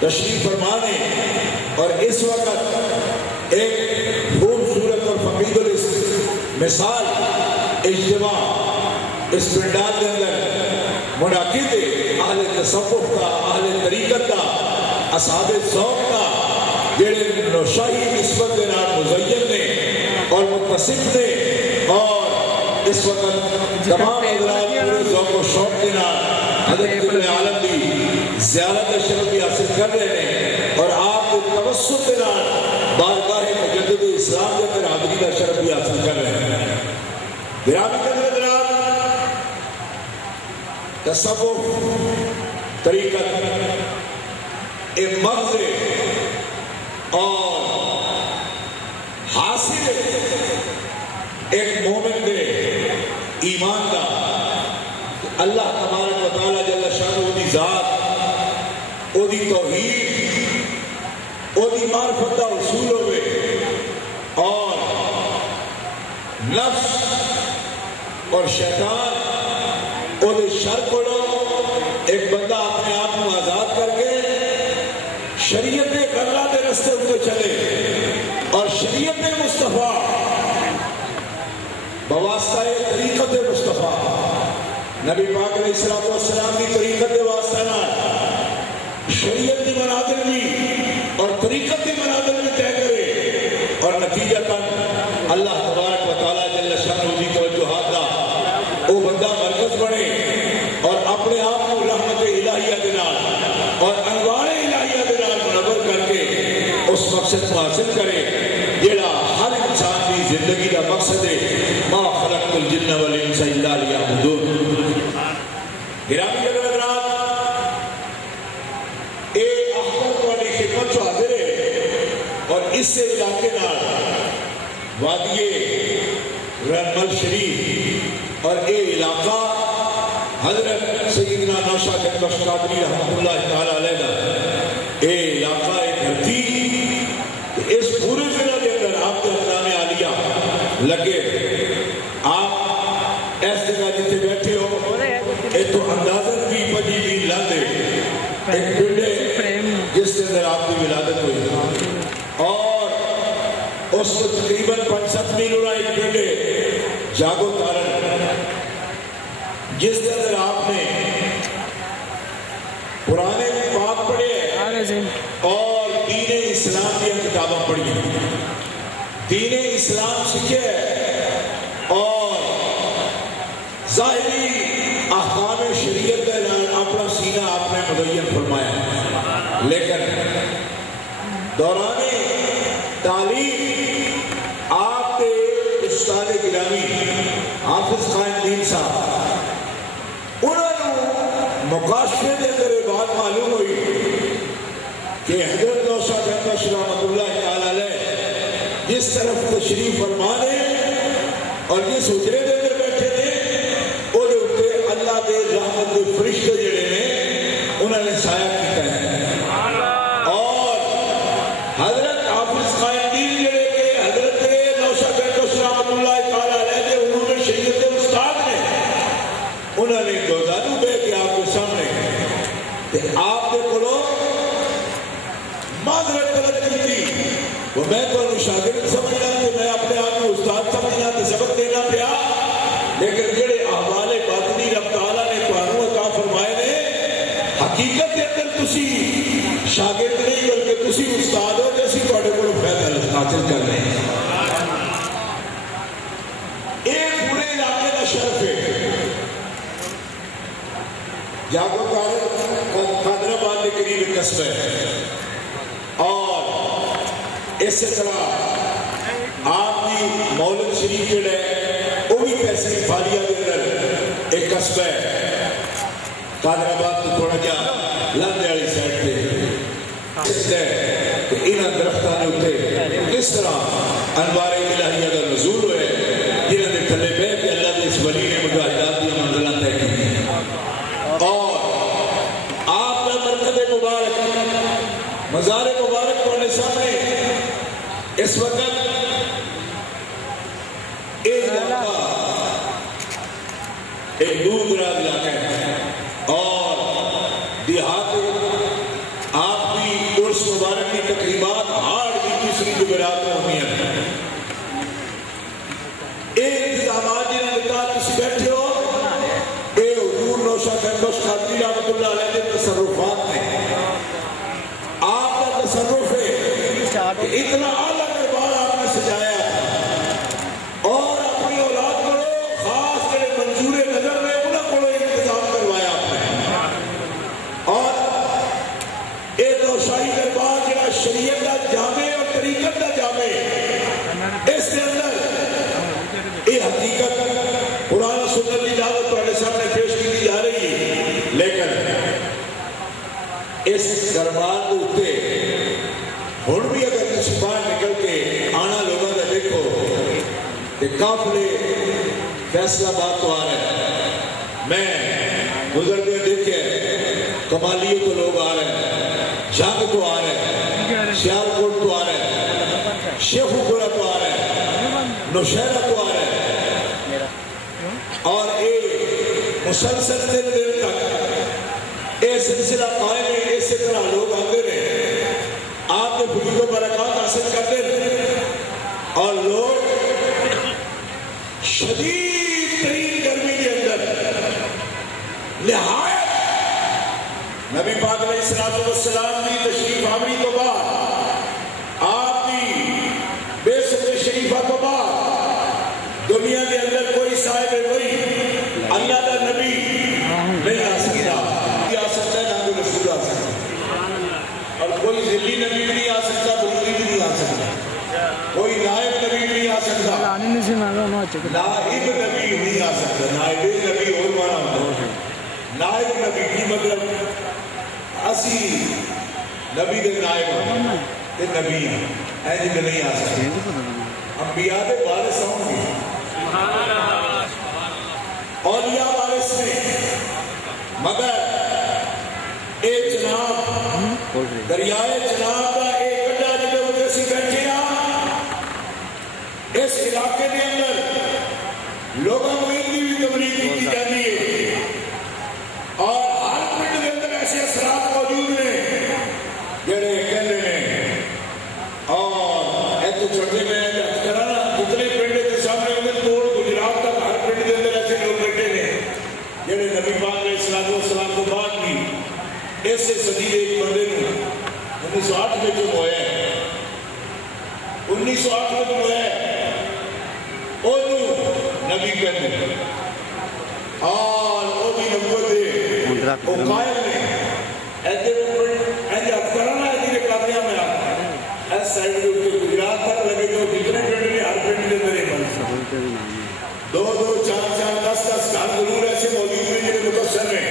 تشریف فرمانے اور اس وقت ایک خوبصورت اور فقید مثال اجتماع اس پنڈال کے اندر منعقد اہل تصوف کا، اہل طریقت کا، اصحاب ذوق کا، جڑے نوشاہی نسبت کے نام مزین نے اور متصف نے، اور اس وقت تمام حضرات پورے ذوق و شوق کے نام حضرت قبلہ عالم دی زیارت شرف بھی حاصل کر رہے ہیں، اور آپ کو توسط کے نام بارگاہ مجدد اسلام کے اندر حاضری کا شرف بھی حاصل کر رہے ہیں۔ گرامی قدر حضرات، تصوف طریقت ایک مغز اور حاصل ایک مومن دے ایمان کا اللہ تبارک و تعالی جل شانہ دی ذات، او دی توحید، او دی معرفت کا اصول ہوئے، اور نفس اور شیطان او دے شر کو ایک بندہ اپنے آپ کو آزاد کر کے شریعت کرلا دے رستے اٹھے چلے، اور شریعت مصطفیٰ بواسطہ طریقت مصطفیٰ نبی پاک علیہ السلام کی طریقت واسطہ نہ شریعت کی منازل بھی اور طریقت کی منازل بھی طے کرے، اور نتیجتاً اللہ تبارک و تعالیٰ جل شانہ دی توجہات دا وہ بندہ مرکز بنے اور اپنے آپ کو رحمت الہیہ کے نال اور انوار الہیہ کے نال منور کر کے اس مقصد کو حاصل کرے جیڑا ہر انسان کی زندگی کا مقصد ہے، ما خلقت الجن والانس الا لیعبدون۔ گرامی حضرات، اے احمد والی خدمت جو حاضر ہے، اور اس سے علاقے نال وادی رحمت شریف اور اے علاقہ حضرت سیدنا نوشاد بخش قادری رحمۃ اللہ تعالی علیہ دا اے علاقہ ایک دھرتی، اس پورے ضلع کے اندر آپ کے اقدام عالیہ لگے، آپ ایس جگہ جتے بیٹھے ہو ایک تو اندازت بھی پجی بھی لاندے ایک پنڈے جس کے اندر آپ کی ولادت ہوئی، اور اس کو تقریباً 5-7 میل ہو رہا ایک پنڈے جاگو تارن جس کے اندر آپ نے پرانے پاک پڑھے اور دین اسلام کی کتابیں پڑھی، دین اسلام سیکھے اور ظاہری احکام شریعت کے نال اپنا سینہ آپ نے مدین فرمایا، لیکن دوران تعلیم آپ کے استاد گرامی حافظ قائم دین صاحب انہوں نے مقاشفے کے اندر یہ بات معلوم ہوئی کہ حضرت نوشاد احمد رحمۃ اللہ تعالی علیہ جس طرف تشریف فرما دے اور جس حجرے کے اندر بیٹھے تھے وہ اللہ کے رحمت کے فرشتے جڑے نے انہوں نے سایہ کیتا ہے اور حضرت حافظ قائمدین جڑے کہ حضرت نوشاد احمد رحمۃ اللہ تعالی علیہ کے انہوں نے شریعت کے استاد نے انہوں نے دوزانو بے کے آپ کے سامنے کہ آپ کے کلو معذرت طلب کی تھی وہ میں تو شاگرد سمجھنا کہ میں اپنے آپ کو استاد سمجھنا کہ سبق دینا پیا لیکن جڑے احوال باطنی رب تعالیٰ نے تمہوں عطا فرمائے نے حقیقت کے اندر تسی شاگرد نہیں بلکہ تسی استاد ہو کہ اسی تواڈے کولوں فائدہ حاصل کر رہے ہیں ایک پورے علاقے کا شرف ہے جاگو قادر آباد کے قریب ایک قصبہ ہے اور اس طرح آپ کی مولد شریف جڑا ہے وہ بھی تحصیل فالیہ کے اندر ایک قصبہ ہے قادر آباد تو تھوڑا جا لاندے والی سائڈ پہ کہ انہاں درختاں دے اوپر کس طرح انوار الہیہ کا نزول ہوئے جنہاں دے تھلے بیٹھ کے اللہ دے اس ولی نے مجاہدات دی منزلیں طے کی اور آپ کا مرکز مبارک مزار مبارک پڑھنے سامنے اس وقت ایک علاقہ ایک دور دراز علاقہ ہے اور دیہات آپ کی عرس مبارک کی تقریبات ہاڑ کی تیسری جمعرات میں ہوئی ہیں ایک انتظامات جنہیں لکھا کسی بیٹھے ہو اے حضور نوشاد احمد قادری رحمۃ اللہ علیہ کے تصرفات میں آپ کا تصرف ہے کہ اتنا اعلیٰ دربار آپ نے سجایا اور اپنی اولاد کو خاص کرے منظور نظر میں انہوں کو انتظام کروایا آپ نے اور ایک نوشاہی دربار جڑا شریعت کا جامع اور طریقت کا جامع اس کے اندر یہ حقیقت قرآن سنت کی دعوت تمہارے سامنے پیش کی جا رہی ہے لیکن اس دربار کے اوپر ہن بھی اگر کسی باہر نکل کے آنا لوگوں کا دیکھو کہ قافلے فیصلہ آباد تو آ رہے ہیں میں گزرتے دیکھے کمالیوں کو لوگ آ رہے ہیں جنگ تو آ رہے ہیں سیالکوٹ تو آ رہے ہیں شیخوپورہ تو آ رہے ہیں نوشہرہ تو آ رہے ہیں اور ایک مسلسل دن تک یہ سلسلہ قائم ہے اسی طرح لوگ آتے رہے آپ کے فضل و برکات حاصل کرتے رہے اور لوگ شدید ترین گرمی کے اندر نہایت نبی پاک علیہ الصلوۃ والسلام کی تشریف آوری تو بعد آپ کی بعثت شریفہ تو بعد دنیا کے اندر کوئی صاحب وحی اللہ کا نبی نہیں آ سکتا آ سکتا ہے نہ کوئی رسول آ سکتا اور کوئی ذلی نبی بھی نہیں آ سکتا بلدی بھی نہیں آ سکتا کوئی نائب نبی بھی نہیں آ سکتا نائب نبی نہیں آ سکتا نائب نبی اور مانا ہوتا ہے نائب نبی کی مطلب اسی نبی دے نائب دے نبی ایجی میں نہیں آ سکتے انبیاء دے وارث ہوں گے اولیاء وارث میں مگر اے جناب دریائے جناب کا ایک گڈھا جدے ہوتے اسی بیٹھے اس علاقے کے اندر لوگوں کو اتنی بھی تبلیغ کی جاتی ہے اور ہر پنڈ کے اندر ایسے اثرات موجود ہیں جڑے کہتے ہیں اور ایتو چڑھنے میں کرانا جتنے پنڈ کے سامنے انہیں توڑ گجرات تک ہر پنڈ کے اندر ایسے لوگ بیٹھے ہیں جڑے نبی پاک علیہ الصلوۃ والسلام کو بعد بھی ایسے صدی ایک بندے نے 1908 میں جو ہویا ہے 1908 میں جو ہویا ہے انہوں نبی کہتے ہیں اور وہ بھی نبوت دے وہ قائل نے ایسے ایسے افکرانا ہے جنہیں کافیاں میں آتا ہے ایس سائڈ کے اوپر گجرات تک لگے جو جتنے پنڈ میں ہر پنڈ کے اندر بن دو دو چار چار 10 10 گھر ضرور ایسے موجود ہیں جنہیں متصر ہیں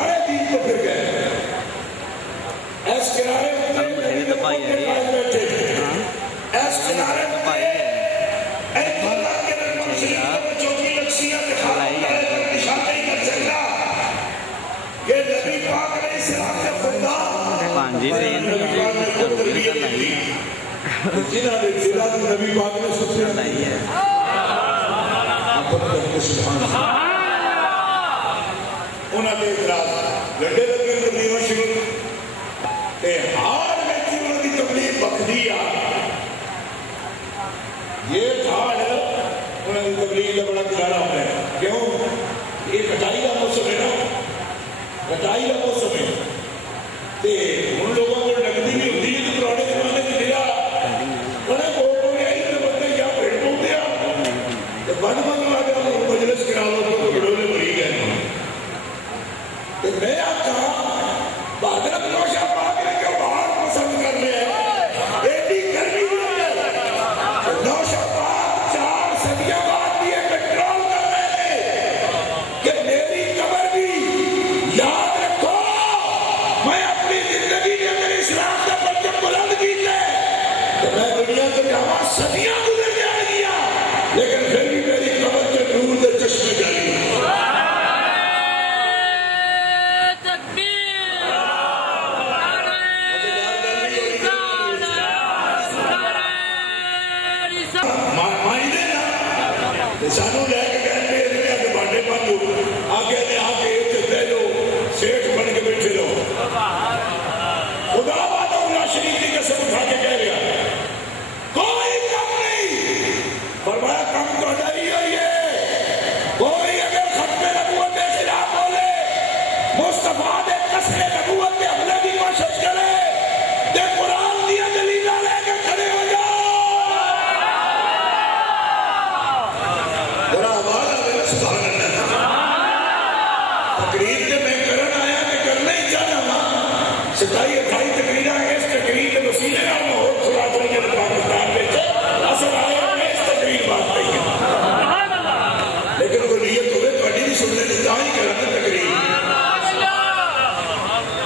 سارے دین کو پھر گئے ایس کنارے بیٹھے ایس کنارے چوکی لکسیاں نشانے ہی کر سکتا کہ نبی پاک علیہ السلام نے خدا جنہاں نے دلہ نبی پاک نے سکتے ہیں انہاں نے اعتراض گھنٹے لگے تبلیغ شروع تے ہار میں انہاں دی تبلیغ بکھدی آ یہ جھاڑ انہاں دی تبلیغ کا بڑا گزارا ہوتا ہے کیوں یہ کٹائی کا موسم ہے نا کٹائی کا موسم ہے تے ان لوگوں کو نقدی بھی ہوتی ہے تو پرانے زمانے کی دیا بڑے بوٹ ہو گیا اتنے بندے یا پیڑ ہو گیا بند بند لگا مجلس کراؤ تو بڑولے بڑی گئے میں آتا بادر نوشا پاک نے جو باہر پسند کر لیا ایڈی گرمی ہوئی ہے نوشا پاک 4 صدیوں بعد بھی یہ کنٹرول کر رہے تھے کہ میری قبر بھی یاد رکھو میں اپنی زندگی کے اندر اسلام کا پرچم بلند کیتا ہے تو میں دنیا سے جہاں صدیاں گزر جائے گیا لیکن پھر بھی میری قبر کے نور دے چشمے جاری سانو لے کے کہتے ہیں کہ بانڈے پاندو آگے نے آگے اتنے پہلو سیٹھ بن کے بیٹھے لو خدا وعدہ اللہ شریف کی قسم اٹھا کے کہہ رہا کوئی کم نہیں فرمایا کم تو ڈری ہوئی ہے کوئی اگر ختم نبوت کے خلاف بولے مصطفیٰ دے قصر نبوت کے حملے کی کوشش کرے دے قرآن دیا دلیلہ لے کے کھڑے ہو جاؤ تقریر کے میں کرن آیا کہ کرنا ہی چاہنا ہاں 27-28 تقریرہ اس تقریر کے وسیلے نہ ہو تھوڑا تھوڑی پاکستان میں اصل آیا میں اس تقریر بات نہیں ہے لیکن وہ نیت ہوئے پڑھی بھی سننے نہیں تا ہی کرنا تقریر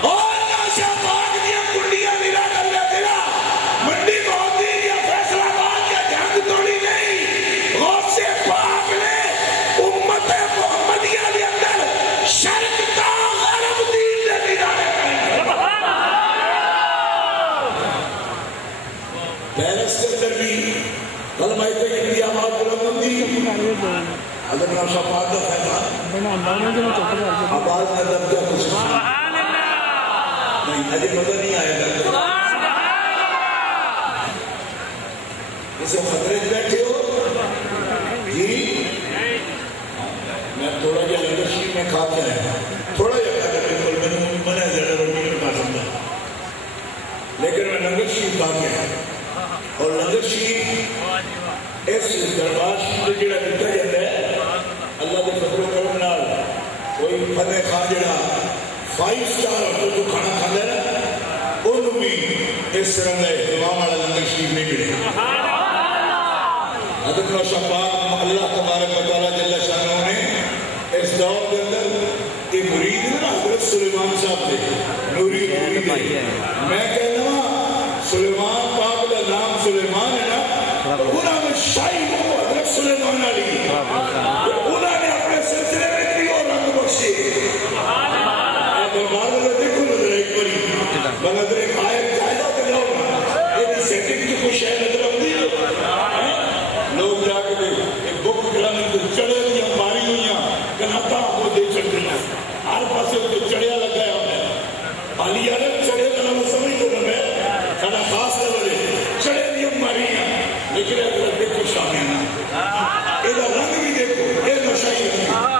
اور ناشا پاک دیا کنڈیاں ملا کر لیا تیرا منڈی بہت دیر یا فیصلہ بات یا جنگ توڑی نہیں غوث سے پاک نے امت محمدیہ کے اندر شرک کا غرب دین دے دیدارے کریں پیرس کے اندر بھی کلمہ تکبیر کی آواز بلند ہوتی حضرت نوشا پاک کا فیضان آواز میں درجہ کچھ نہیں اجے پتہ نہیں آیا درجہ اسے خطرے بیٹھے ہو جی میں تھوڑا جا لنگر شریف میں کھا کے آیا تھوڑا جا کھا کے بالکل میں نے منہ زیادہ روٹی میں کھا سکتا لیکن میں لنگر شریف کھا کے آیا اور لنگر شریف اس دربار شریف جڑا دیتا جاتا ہے اللہ کے فضل و کرم نال کوئی فتح خان جڑا 5 سٹار ہوٹل جو کھانا کھاتا ہے نا انہوں بھی اس طرح کا اہتمام والا لنگر شریف نہیں ملے حضرت نوشا پاک اللہ تبارک و تعالیٰ جل شانہ نے اس دور کے اندر یہ مرید ہے نا حضرت سلیمان صاحب تھے نوری مرید ہے میں کہنا ہوں سلیمان پاک کا نام سلیمان ہے نا انہوں نے شاہی کو حضرت سلیمان علی انہوں نے اپنے سلسلے میں بھی اور رنگ بخشی دربار میں دیکھو نظر ایک بری نظر ایک آئے جائزہ کر جاؤ یہ سیٹنگ کی کوئی شہر نظر آتی ہے لوگ جا کے ایک بک کلانے کو چڑھے دیا ماری ہوئیاں کناتا کو دے چڑھ دیا ہر پاسے کو چڑھیا لگا ہے ہمیں پالی آنے چڑھے کلانا سمجھ تو نمیں کھڑا خاص لگے چڑھے دیا ماری ہیں لیکن اگر دیکھو شامل یہ رنگ بھی دیکھو یہ نشائی رنگ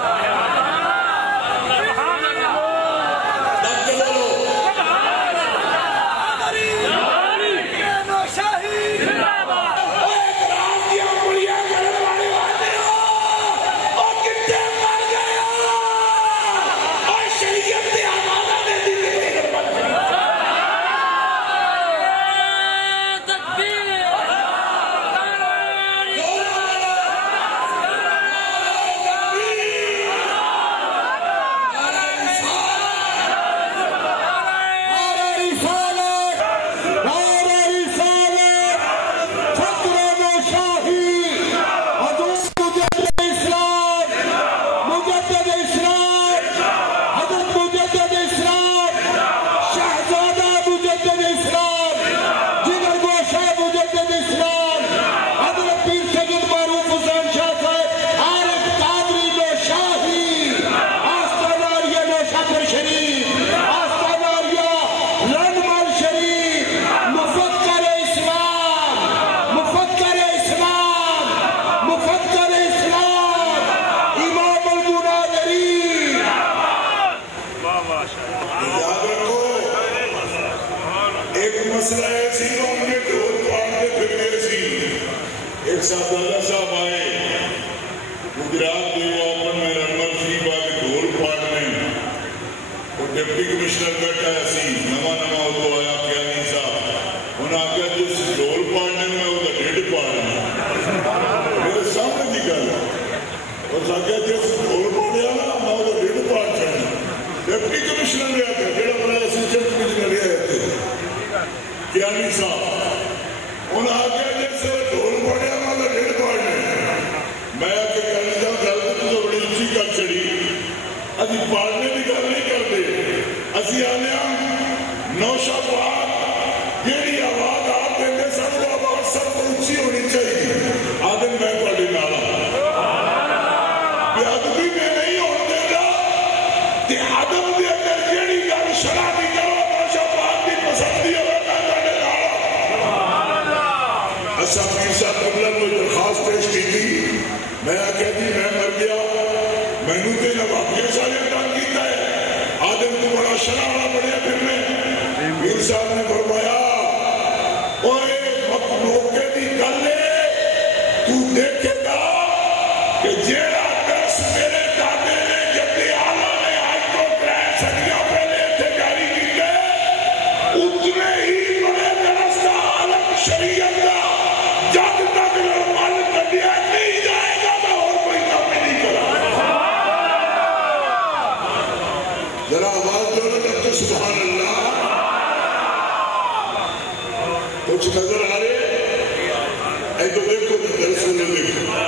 یاد رکھو ایک مسئلہ ایسی تو ہم نے ڈھول پاڑتے پھرنے سی ایک صاحبزادہ صاحب آئے گجرات دیو اوپن میں رنمل سی بات ڈھول پاڑنے اور ڈپٹی کمشنر بیٹھا ہے سی نما نما تو آیا کیا نہیں صاحب انہوں نے آگیا جس ڈھول پاڑنے میں وہ ڈیڑھ پاڑنے میرے سامنے دی گل اور آگیا جس ڈھول پاڑیا نا میں وہ ڈیڑھ پاڑ چڑھنا ڈپٹی کمشنر نے آگیا جیڑا بڑا اسسٹنٹ کمشنر رہے تھے کیا نہیں صاحب انہوں نے آگیا جس ڈھول پاڑیا نا وہ ڈیڑھ پاڑنے میں آگے کہنے جاؤں گل تو بڑی اچھی گل چڑھی ابھی پاڑنے کی گل نہیں کرتے اسی آنے ہم نوشہ پاک جیڑی آواز آپ دینے سب کو آواز سب کو اچھی ہونی چاہیے آدم میں پڑھی نالا بے ادبی میں نہیں ہونے گا کہ آدم دے اندر جیڑی گل شرع دی کرو نوشہ پاک دی پسندی ہوگا میں پڑھی نالا ایسا پیر صاحب قبلہ میں درخواست پیش کی تھی میں آگیا جی میں مر گیا میں نے تے نوابیہ سارے کام کیتا ہے آدم تو بڑا شرع والا بڑھیا پھر میں پیر صاحب نے فرمایا اوے مخلوقے دی گل ہے تو دیکھے گا کہ جیڑا درس میرے دادے نے جدی آلہ نے آج تو گرہ صدیوں پہلے تھے جاری کیتے اتنے ہی بڑے درس کا عالم شریعت کا جب تک نرمال کردیا نہیں جائے گا میں اور کوئی کام نہیں کرا ذرا آواز دو لگ تو سبحان اللہ کچھ نظر آ رہے اے تو دیکھو درس نے دیکھو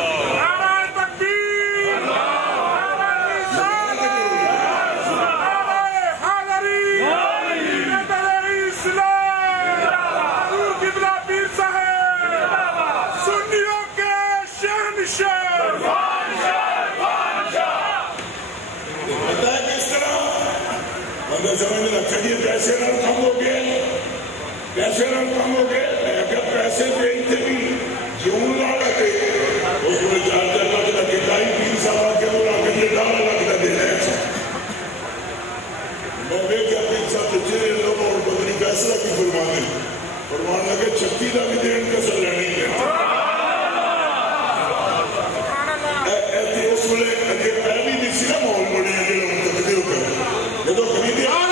سمجھنا چاہیے پیسے نہ کم ہو گئے پیسے نہ کم ہو گئے اگر پیسے دیتے بھی جیون لا رکھے اس میں 4 لاکھ لگے لائی 3 سال کے وہ لاکھ یہ 4 لاکھ کا دے رہے ہیں میں بھی کیا پھر سب جنہیں لوگ اور بدنی فیصلہ کی فرمان لگے 36 لاکھ دین کا سر لینی ہے ایتی اس ملے اگر پہلی نہیں سی نا ماحول بڑی ہے جو ہم تقدیر ہو کر یہ تو خریدی ہے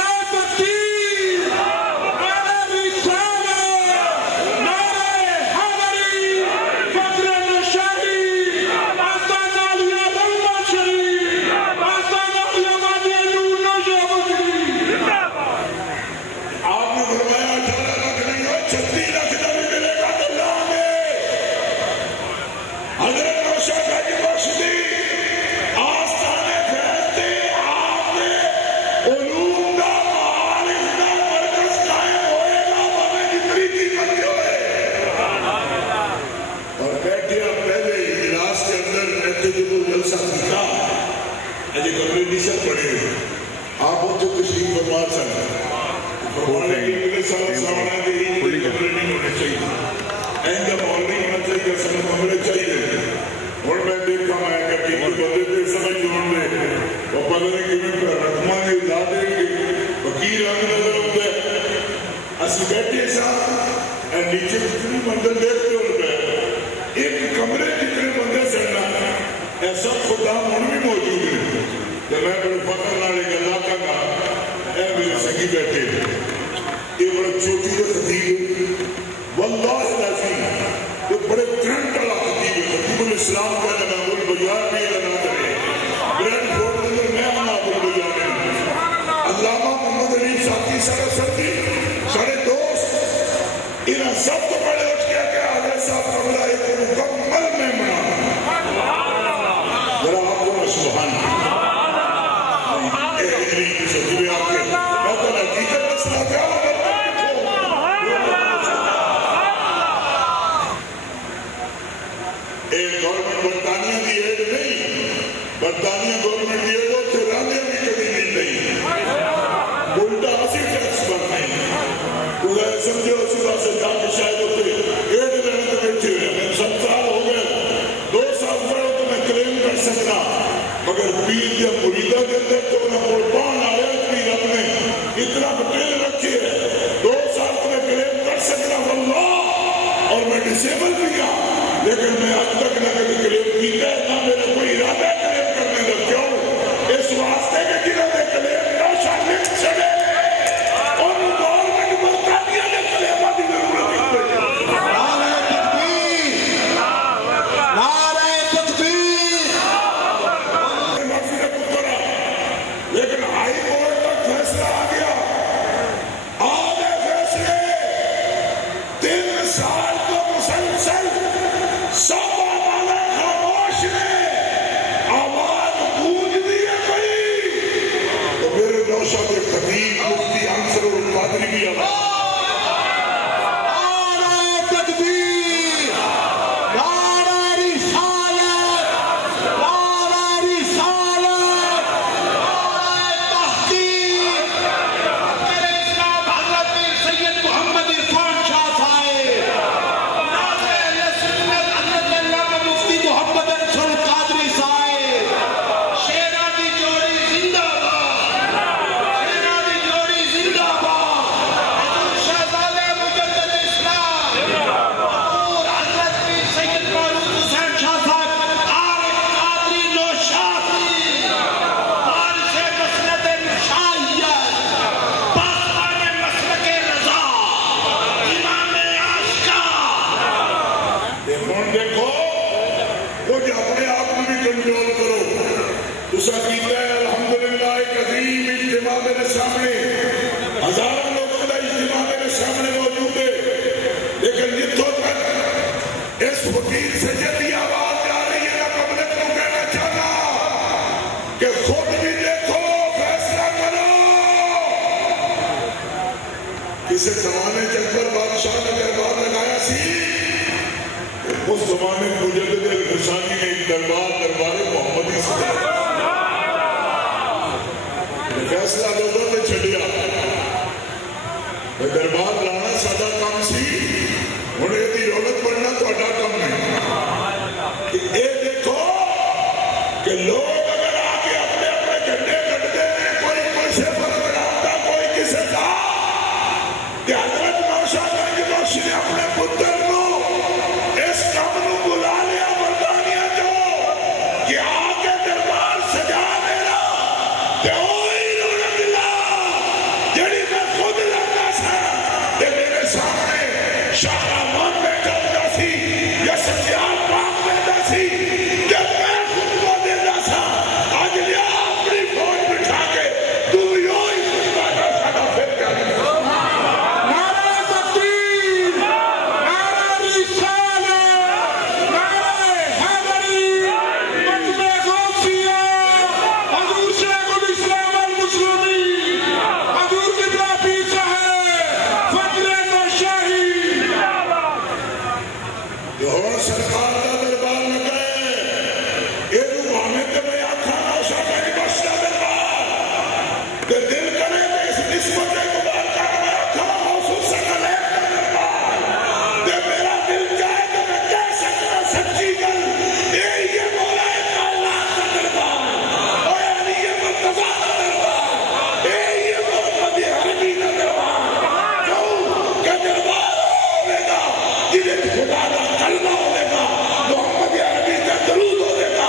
آپ ہوں تو تشریف فرما سکتے فرمانے کے لیے سامنے دے ہی کمرے نہیں ہونے چاہیے این کا ماحول نہیں ہونا چاہیے سب کمرے چاہیے اور میں دیکھا میں کہ ٹھیک بندے پہ سمجھ جوڑ دے وہ پتہ نہیں کہ میں رقمہ نے لا دیں گے وکیل آنے نظر ہوتا ہے اسی بیٹھے صاحب نیچے جتنی منزل دیکھتے ہو رہے ایک کمرے جتنے بندے سڑنا ایسا خدا من بھی موجود ہے کہ میں بڑے فخر نالے کا علاقہ کا اے میرے سنگی بیٹھے یہ بڑا چھوٹی کا خطیب واللہ العظیم یہ بڑے گرنٹ والا خطیب ہے خطیب الاسلام کا لگا البیان بھی لگا کرے گرنٹ فورڈ اندر میں آنا البیان علامہ محمد علی ساتھی سارے ساتھی سارے دوست انہاں سب کو بڑے اٹھ کیا کہ آگے صاحب قبلہ ایک مکمل میں منا ذرا آپ کو سبحان برطانیہ گورنمنٹ دیے گو تھرانے بھی کبھی نہیں لئی الٹا اسی ٹیکس بننے تو گئے سمجھو اسی بات سے جا کے شاید ہوتے ڈسیبل کیا، لیکن میں آج تک نہ کبھی کلیم کیتا ہے نہ میرا کوئی ارادہ کلیم کرنے کا۔ کیوں؟ اس واسطے کہ جنہوں نے کلیم نوشا لکھ چڑے اور گورنمنٹ برطانیہ نے کلیمہ دی ضرورت ہے۔ نعرہ تکبیر، نعرہ تکبیر۔ معافی کا پترا، لیکن ہائی کورٹ کا فیصلہ آ گیا، آدھے فیصلے 3 سال کو مسلسل صوبہ والا خاموش نے آواز گونج دیے گئی، تو میرے نوشاد خطیب مفتی عنصر القادری کی آواز نعرہ تکبیر، نعرہ رسالت، نعرہ رسالت، نعرہ تحقیق۔ فقیر اسلام حضرت سید محمد عرفان شاہ صاحب، ناظر اہل سنت حضرت علامہ مفتی محمد عنصر القادری صاحب، شیراں دی جوڑی زندہ باد، شیراں دی جوڑی زندہ باد۔ حضور شہزادہ مجدد اسلام، حضور حضرت پیر سید مولود حسین شاہ صاحب، عارف قادری نوشاہی، وارث مسند شاہیت، پاسبان مسلک رضا، امام عاشقہ۔ دیکھو کچھ اپنے آپ کو بھی کنٹرول کرو۔ اسا کیتا ہے الحمدللہ ایک عظیم اجتماع میرے سامنے، ہزاروں لوگوں کا اجتماع میرے سامنے موجود ہے، لیکن جتوں تک اس وکیل سے جدی آواز جا رہی ہے، میں پبلک کو کہنا چاہتا کہ خود بھی دیکھو، فیصلہ کرو۔ کسی زمانے اکبر بادشاہ نے دربار لگایا سی، اس زمانے مجدد الحسانی نے ایک دربار محمدی سے فیصلہ لوگوں نے چھڑیا، دربار لانا سادہ کام سی، انہیں یہ رونق بڑھنا تو اڈا کم نہیں۔ کہ اے دیکھو کہ لوگ اگر آگے اپنے اپنے جھنڈے کٹتے ہیں، کوئی سے فرق رہتا، کوئی کسے کا، کہ حضرت نوشاد گنج بخش نے اپنے پتر کو اس کام نو بلا لیا برطانیہ جو کہ آگے دربار سجا میرا کہ اوہی رونق اللہ جڑی میں خود لگا سا، کہ میرے سامنے شاہ رحمان بیٹھا ہوتا سی یا سچیان پاک بیٹھا سی، کہ میں خطبہ دیتا سا، آج لیا اپنی فوج بٹھا کے تو یوں ہی خطبہ دا سا، پھر کیا دیا۔ نعرہ تکبیر، نعرہ رسالت، نعرہ حیدری، مجمع غوثیہ، حضور شیخ الاسلام المسلمین، حضور قبلہ پیر صاحب، فضل نوشاہی۔ جو ہون سرکار دا دربار لگائے، یہ جو محمد کے میں آتھا نوشا گنج بخش دا دربار، کہ دل کرے کہ اس نسبت مبارکہ میں آتھا محسوس سکل ہے کا دربار، کہ میرا دل چاہے کہ میں کہہ سکتا سچی گل، یہ مولا کائنات کا دربار، اور علی مرتضیٰ کا دربار، یہ محمد عربی کا دربار، کیوں کہ دربار ہوئے گا جنہیں خدا کا کلمہ ہوئے گا، محمد عربی کا درود ہوئے گا،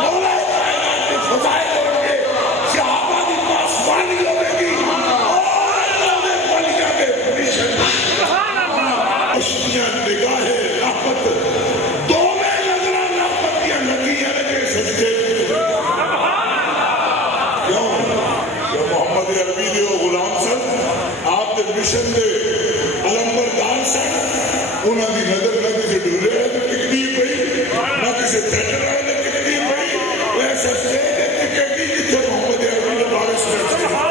مولا کائنات کی فضائل ہوئے گے، صحابہ کی پاسبانی ہوئے گی، اور اللہ نے ولیہ کے پریشن اشتیاں نگاہ رحمت دو میں نظرہ رحمتیاں لگیاں لگے سجدے کیوں کہ محمد عربی دے وہ غلام سن، آپ دے مشن دے علمبردار سن، انہوں دی نظر نہ کسی ڈھولے ہے تو ٹکتی پئی، نہ کسی تھیٹر ہے تو ٹکتی پئی، وہ ایسا سٹیج ہے ٹکے گی جتنے محمد عربی نے بارش کرتے ہیں۔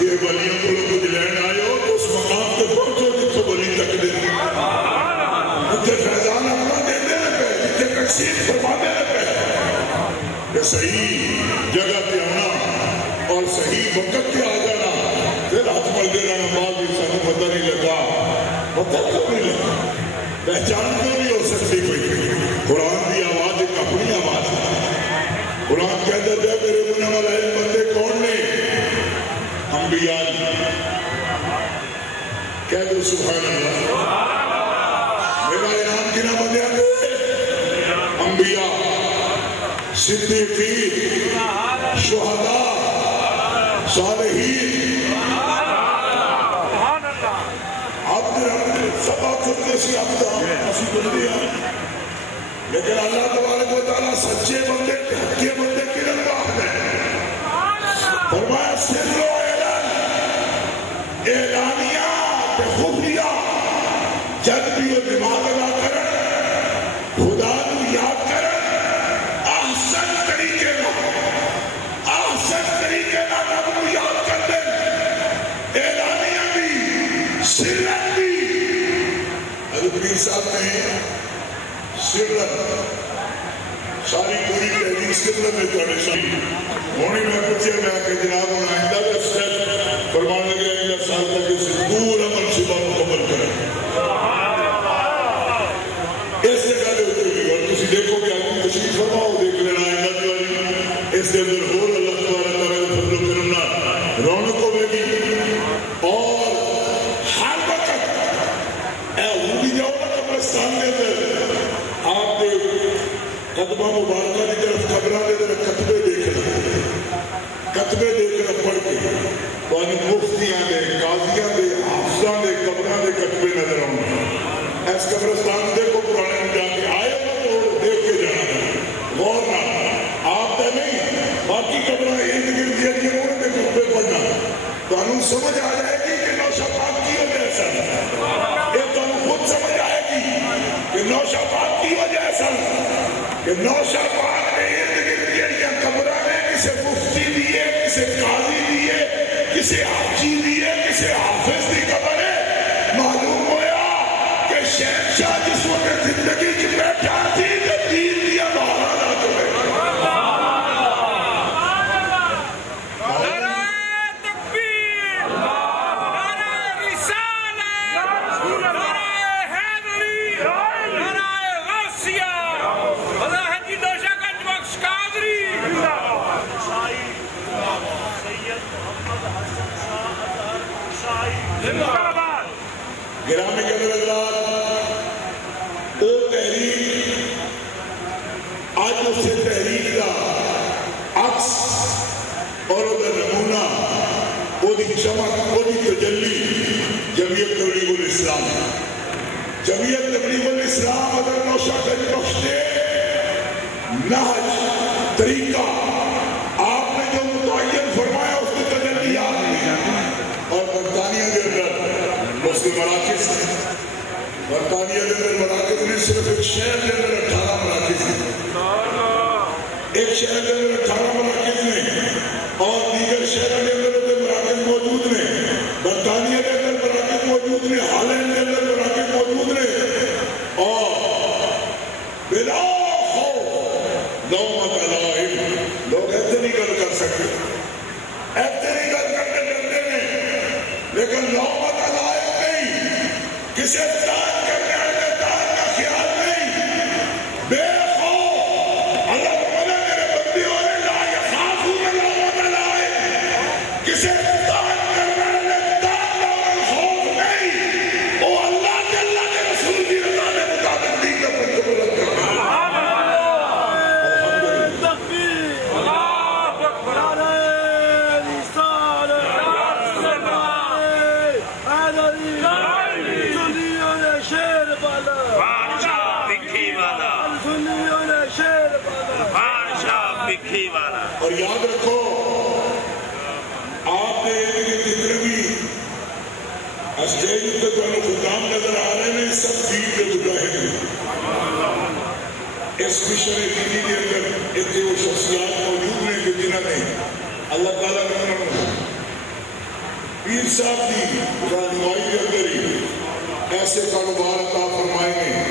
یہ ولیوں کو لوگ کچھ لین آئے ہو تو اس مقام تے پہنچو جتنے ولی تک دے دیں، جتنے فیضان اپنا دے دے پہ، جتنے تقسیم فرما دے پہ، کہ صحیح جگہ پہ آنا اور صحیح وقت پہ آ جانا، پھر ہاتھ مل دے رہا نماز بھی سانو پتہ نہیں لگا، پتہ کیوں نہیں لگا، پہچان کیوں نہیں ہو سکتی کوئی؟ قرآن کی آواز ایک اپنی آواز ہے، قرآن کہتا ہے میرے منہ والا بندے کون نے؟ انبیاء کہہ دو سبحان اللہ. میرا انعام کنا بندیاں دے انبیاء صدیقین شہداء صالحین عبد رب سبا خود سے عبد اسی بندیاں. لیکن اللہ تبارک و تعالیٰ سچے بندے حقیقی بندے کی رنگاہ ہے. فرمایا سر و اعلانیہ خفیہ جب بھی وہ دماغ ادا کرن خدا کو یاد کرن احسن طریقے نہ رب کو یاد کر دیں. اعلانیہ بھی سرت بھی. حضرت پیر صاحب نے سرت ساری پوری تحریر سرت میں تھوڑے ساری ہونی میں پوچھے میں کہ جناب آئندہ کا اسٹیپ فرمان لگے آئندہ سال تک اسے دور عمل شبہ مکمل کریں. اس جگہ دے ہوتے گی اور کسی دیکھو کہ آدمی تشریف فرماؤ دیکھ لینا آئندہ دیوالی اس دے اندر اور اللہ تبارک تعالیٰ فضل و کرم نہ رونق ہوگی. اور ہر وقت اے ہوگی جاؤ نا قبرستان کے اندر آپ دے قدمہ مبارکہ کی طرف قبرہ دے در کتبے دیکھنا پڑھ کے پانی مفتیاں دے قاضیاں دے حافظاں دے قبرہ دے کتبے نظر آؤں. اس قبرستان دیکھو پرانے میں جا کے آئے ہو تو دیکھ کے جانا غور نہ آپ دے نہیں باقی قبرہ ارد گرد جیڑی انہوں نے کتبے پڑھنا تو انہوں سمجھ آ جائے گی کہ نوشہ پاک کی وجہ ایسا یہ تو انہوں خود سمجھ آئے گی کہ نوشہ پاک کی وجہ ایسا کہ نوشہ پاک نے ارد گرد جیڑی قبرہ نے کسے مفتی دیئے کسے قاضی دیئے کسے حاجی دیئے کسے حافظ دی قبر ہے. معلوم ہویا کہ شہنشاہ جس وقت زندگی کی بیٹھا تھی کہ دین دیا بہارا نہ تو ہے. گرامی کے اندر اللہ وہ تحریک آج اس سے تحریک کا عکس اور وہ نمونہ وہ دی چمک وہ دی تجلی جمعیت تبلیغ الاسلام. جمعیت تبلیغ الاسلام اگر نوشہ گنج بخش دے نہج طریقہ آپ نے جو متعین فرمایا اس کی تجلی آپ نے اور برطانیہ کے اندر مسلم مراکز برطانیہ کے اندر مراکز نے صرف ایک شہر کے اندر 18 مراکز ہیں. ایک شہر کے اندر 18 مراکز نے اور دیگر شہروں کے اندر مراکز موجود نے. برطانیہ کے اندر مراکز موجود نے. ہالینڈ کے اندر مراکز موجود نے. اور بلا خوف لومۃ لائم لوگ ایسے نہیں گل کر سکتے ایسے نہیں گل کر کے ڈرتے ہیں لیکن لومۃ لائم کسے دان کرنے والے دان کا خیال نہیں. بے خوف اللہ فرماتا میرے بندیوں نے لا یخافون لومۃ لائم کسے دان کرنے والے دان کا خوف نہیں. وہ اللہ کے رسول کی رضا کے مطابق دین کا پرچم بلند کرتا ہے. تکبیر اللہ اکبر اور یاد رکھو آپ نے جتنے بھی اسٹیج پہ تو خدام نظر آ رہے ہیں سب دین کے مجاہد ہیں. اس مشن دینی کے اندر اتنے وہ شخصیات موجود ہیں کہ جنہوں نے اللہ تعالیٰ نے انہوں نے پیر صاحب کی رہنمائی کے اندر ہی ایسے کاروبار عطا فرمائے ہیں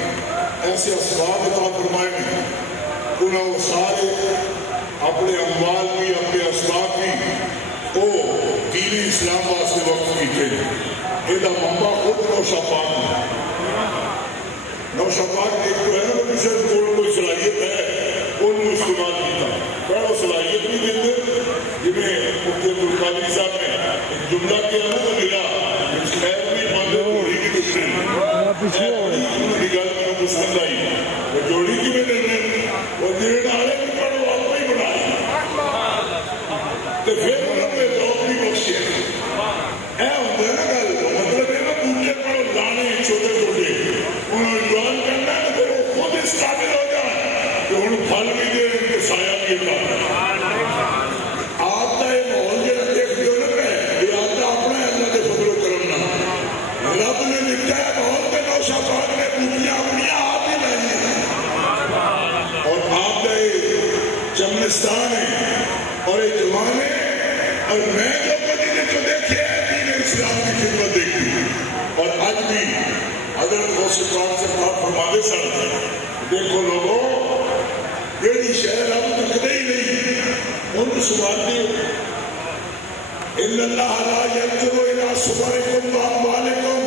ایسے اسباب عطا فرمائے ہیں. انہوں وہ سارے اپنے اموال بھی اپنے اسباب بھی وہ دین اسلام واسطے وقت کیتے ہیں. یہ منبع خود نوشہ پاک ہے. نوشہ پاک ایک تو ہے نا کسی کوئی صلاحیت ہے انہوں استعمال کیتا پر وہ صلاحیت بھی دیتے جی میں مفتی عبدالقادری صاحب نے ایک جملہ کیا نا تو ملا خیر بھی ماندے ہوئی تو پھر انہوں نے لوگ بھی بخشے اے ہوتا ہے نا گل مطلب ہے نا بوٹے پڑھو لانے چھوٹے چھوٹے انہوں نے جوان کرنا ہے پھر وہ خود اس قابل ہو جائے کہ انہوں پھل بھی دے ان کے سایہ بھی کرنا آپ کا یہ ماحول جہاں دیکھ دیو نا یہ آتا اپنا ہے اللہ کے فضل و کرم نہ رب نے لکھا ہے ماحول کے نوشہ پاک نے بوٹیاں اپنی آپ ہی لائی ہیں اور آپ کا یہ چمنستان ہے اور یہ جوان ہے اور میں جو مدینے کو دیکھے دین اسلام کی خدمت دیکھی اور آج بھی حضرت غوث پاک سے بات فرماتے سن دیکھو لوگوں یہ شہر اب تو کدے ہی نہیں ان کو سوال دیو ان اللہ لا ينظر الى صورکم واموالکم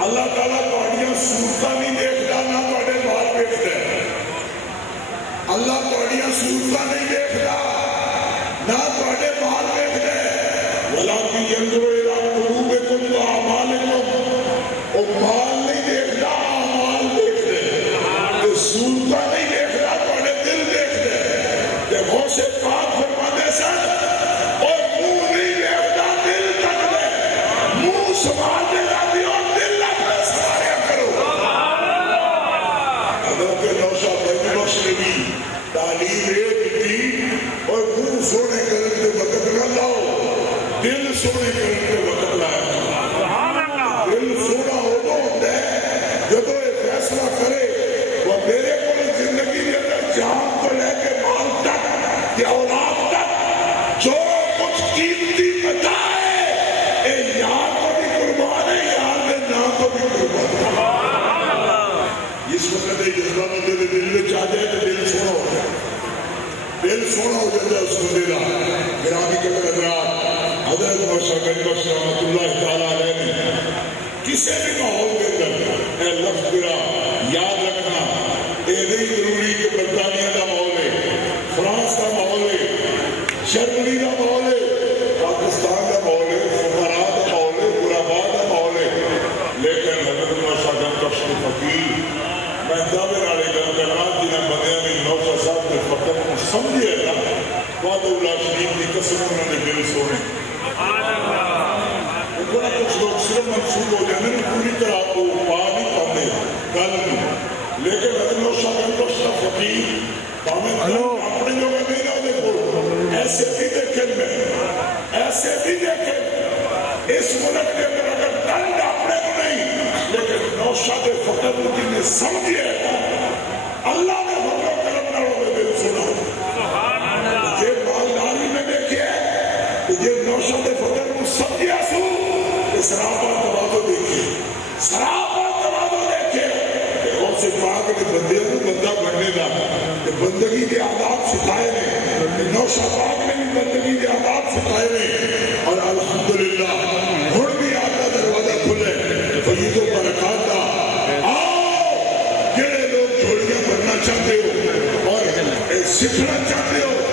اللہ تعالیٰ تہاڈیاں صورتاں نہیں دیکھدا نہ تہاڈے مال دیکھدا اللہ تہاڈیاں صورتاں نہیں دیکھدا نہ تہاڈے مال دیکھدا ولکن ينظر الى قلوبکم واعمالکم او مال نہیں دیکھدا اعمال دیکھدا تے صورتاں نہیں دیکھدا تہاڈے دل دیکھدا تے غوث پاک فرماندے سن اور منہ نہیں دیکھدا دل تکدا منہ سوال دے راضی اور دل اپنا سواریا کرو حضرت نوشہ بھائی بخش نے بھی تعلیم دیتی اور منہ سونے کرنے کے وقت نہ لاؤ دل سونے کرنے کے وقت لایا دل سونا ہوتا ہے جب یہ فیصلہ کرے وہ میرے کو زندگی کے اندر جان کو لے کے مال تک یا اولاد تک جو کچھ قیمتی بچائے اے یار کو بھی قربان ہے یار کے نام کو بھی قربان ہے اس وقت ایک جذبہ میں دل میں چاہ جائے تو دل سونا ہو جائے دل سونا ہو جاتا ہے اس بندے کا گرامی کے حضرات حضرت موشہ گنج بخش رحمت اللہ تعالیٰ علیہ نے کسی بھی ماحول کے اندر اے لفظ برا یاد رکھنا یہ نہیں ضروری کہ برطانیہ کا ماحول ہے فرانس کا ماحول ہے جرمنی کا ماحول ہے پاکستان کا ماحول ہے فقراء کا ماحول ہے غرباء کا ماحول ہے لیکن حضرت موشہ گنج بخش کے فقیر میں دعوے والے گل کرنا جنہیں بندیاں نے نوشہ صاحب کے فقر کو سمجھے نا وعدہ اللہ شریف کی قسم انہوں نے دل سونے بڑا کچھ لوگ صرف منصوب ہو جانے میں پوری طرح کو پا نہیں پاتے گل نہیں لیکن حضرت نوشہ گنج بخش کا فقیر اپنے لوگ نہیں نہ دیکھو ایسے بھی دیکھیں میں ایسے بھی دیکھیں اس ملک کے اندر اگر دنڈ اپنے کو نہیں لیکن نوشہ کے فقر کو جنہیں سمجھے اللہ نے فضل و کرم نہ ہوگا دل سنا یہ مالداری میں دیکھے یہ نوشہ کے فقر کو سمجھے سو سراپا توازو دیکھے سراپا توازو دیکھے اور سے پاک نے بندے کو بندہ بننے دا بندگی کے آداب سکھائے نے نوشہ پاک نے بھی بندگی کے آداب سکھائے نے اور الحمدللہ ہن بھی آپ کا دروازہ کھلے فیض و برکات دا آؤ جڑے لوگ جھوڑیاں بننا چاہتے ہو اور سکھنا چاہتے ہو